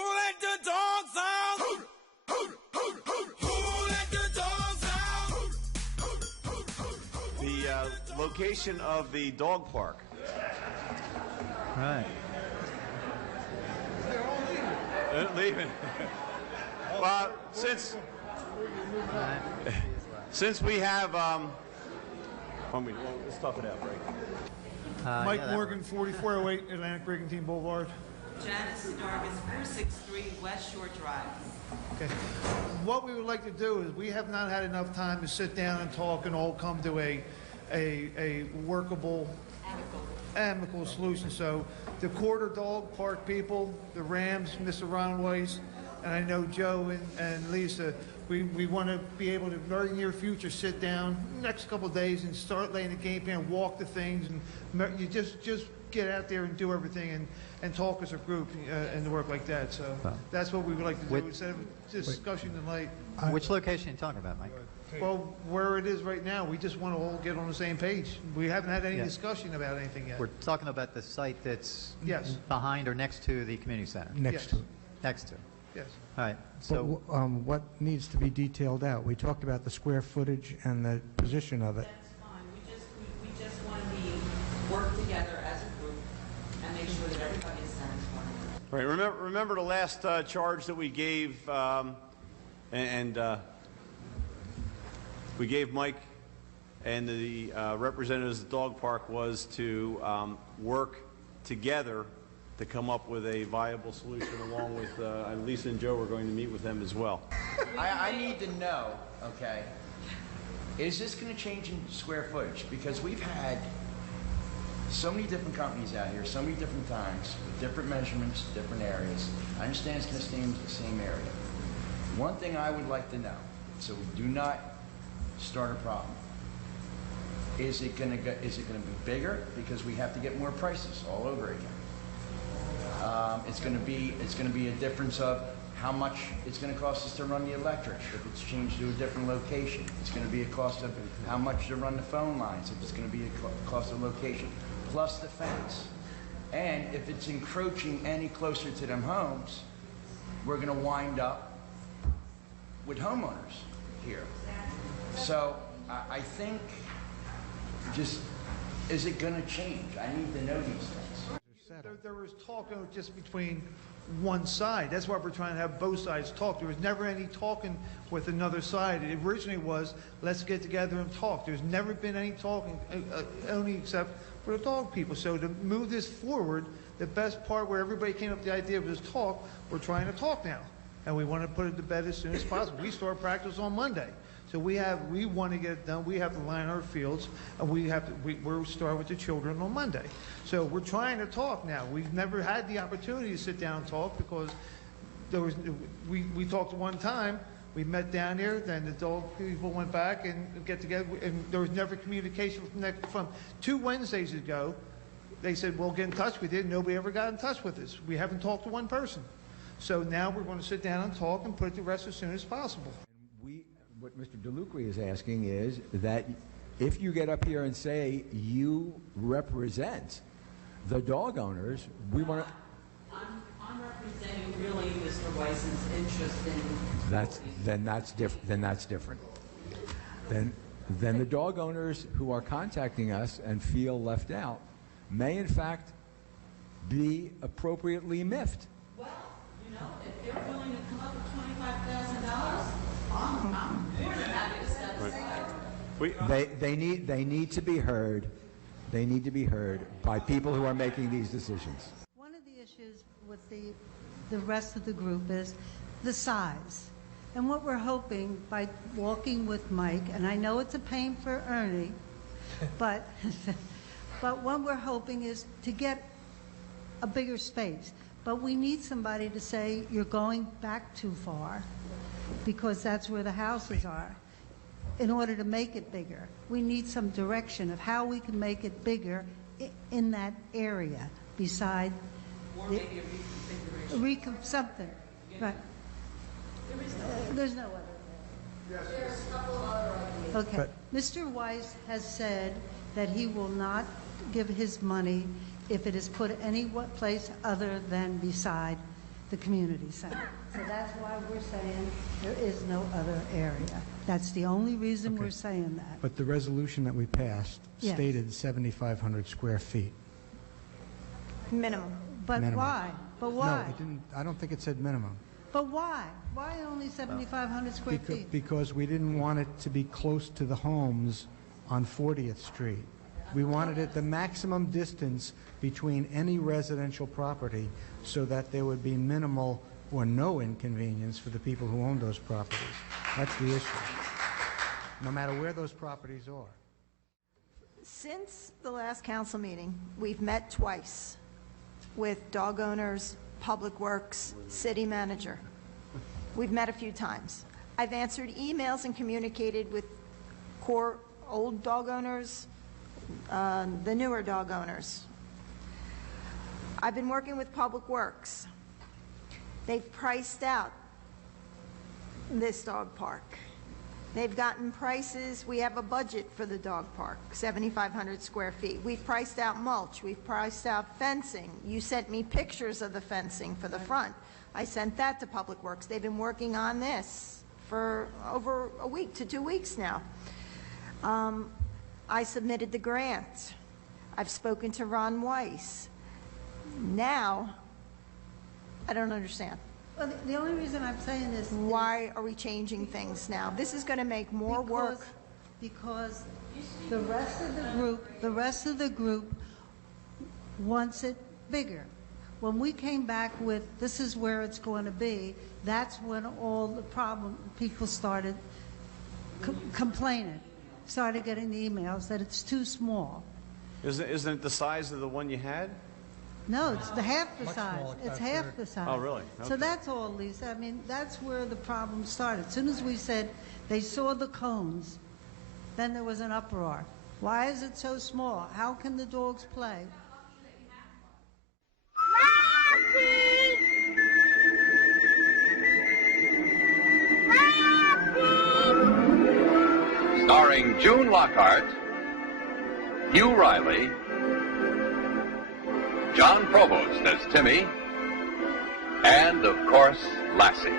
Who let the dogs out? Who let the dogs out? The location of the dog park. Right. They're all leaving. Leaving. Well, since we have, let's tough it out, right? Mike Morgan, 4408 Atlantic Brigantine Boulevard. Janice Dargis, 463 West Shore Drive. Okay. What we would like to do is we have not had enough time to sit down and talk and all come to a workable, amicable solution. So the Quarter Dog Park people, the Rams, Mr. Ron Weiss, and I know Joe and Lisa, we want to be able to, very near future, sit down next couple of days and start laying the game plan, walk the things, and you just get out there and do everything and talk as a group and work like that. So that's what we would like to do instead of discussion tonight. Which location are you talking about, Mike? Well, where it is right now, we just want to all get on the same page. We haven't had any discussion about anything yet. We're talking about the site that's Yes. behind or next to the community center. Yes. Next to. Yes. All right. So But, what needs to be detailed out? We talked about the square footage and the position of it. That's fine. We just want to work together as a group and make sure that everybody is satisfied. Right. Remember the last charge that we gave, we gave Mike and the representatives of the dog park was to work together to come up with a viable solution, along with Lisa and Joe. We're going to meet with them as well. I need to know, okay, is this going to change in square footage? Because we've had so many different companies out here, so many different times, with different measurements, different areas. I understand it's going to stay in the same area. One thing I would like to know, so we do not start a problem, is it going to be bigger? Because we have to get more prices all over again. It's going to be a difference of how much it's going to cost us to run the electric if it's changed to a different location. It's going to be a cost of how much to run the phone lines if it's going to be a cost of location, plus the fence. And if it's encroaching any closer to them homes, we're going to wind up with homeowners here. So I think is it going to change? I need to know these things. There was talk just between one side. That's why we're trying to have both sides talk. There was never any talking with another side. It originally was, let's get together and talk. There's never been any talking, only except for the dog people. So to move this forward, the best part where everybody came up with the idea was talk, we're trying to talk now. And we want to put it to bed as soon as possible. We start practice on Monday. So we want to get it done. We have to line our fields, and we'll start with the children on Monday. So we're trying to talk now. We've never had the opportunity to sit down and talk because we talked one time. We met down there, then the dog people went back and get together, and there was never communication from 2 Wednesdays ago. They said, we'll get in touch with you. Nobody ever got in touch with us. We haven't talked to one person. So now we're going to sit down and talk and put it to rest as soon as possible. What Mr. DeLucri is asking is that if you get up here and say you represent the dog owners, we want to... I'm representing really Mr. Weiss's interest in... Then that's different. Then the dog owners who are contacting us and feel left out may in fact be appropriately miffed. Well, you know, if they're willing to come up with $25,000, I'm more than happy to step aside. They need to be heard. They need to be heard by people who are making these decisions. One of the issues with the rest of the group is the size. And what we're hoping by walking with Mike, and I know it's a pain for Ernie, but what we're hoping is to get a bigger space. But we need somebody to say, you're going back too far, because that's where the houses are. In order to make it bigger, we need some direction of how we can make it bigger in that area, beside Or maybe a reconfiguration. Something, right. There's no other. There's a couple of other ideas. Okay. Mr. Weiss has said that he will not give his money if it is put any place other than beside the community center. So that's why we're saying there is no other area. That's the only reason we're saying that. But the resolution that we passed Yes. stated 7,500 square feet. Minimum. But minimum. why? But No, why? it didn't, I don't think it said minimum. But why? Why only 7,500 square feet? Because we didn't want it to be close to the homes on 40th Street. We wanted it the maximum distance between any residential property so that there would be minimal or no inconvenience for the people who own those properties. That's the issue, no matter where those properties are. Since the last council meeting, we've met twice with dog owners, Public Works, city manager. We've met a few times. I've answered emails and communicated with core old dog owners, the newer dog owners. I've been working with Public Works. They've priced out this dog park. They've gotten prices. We have a budget for the dog park, 7,500 square feet. We've priced out mulch. We've priced out fencing. You sent me pictures of the fencing for the front. I sent that to Public Works. They've been working on this for over a week to 2 weeks now. I submitted the grant. I've spoken to Ron Weiss. Now, I don't understand. Well, the only reason I'm saying this is Why are we changing things now? This is going to make more work. because the rest of the group wants it bigger. When we came back with, this is where it's going to be, that's when all the people started complaining, started getting the emails that it's too small. Isn't it the size of the one you had? No, it's the half the size. It's half the size. Oh, really? So Okay. that's all, Lisa. I mean, that's where the problem started. As soon as we said they saw the cones, then there was an uproar. Why is it so small? How can the dogs play? Starring June Lockhart, Hugh Riley, John Provost as Timmy, and, of course, Lassie.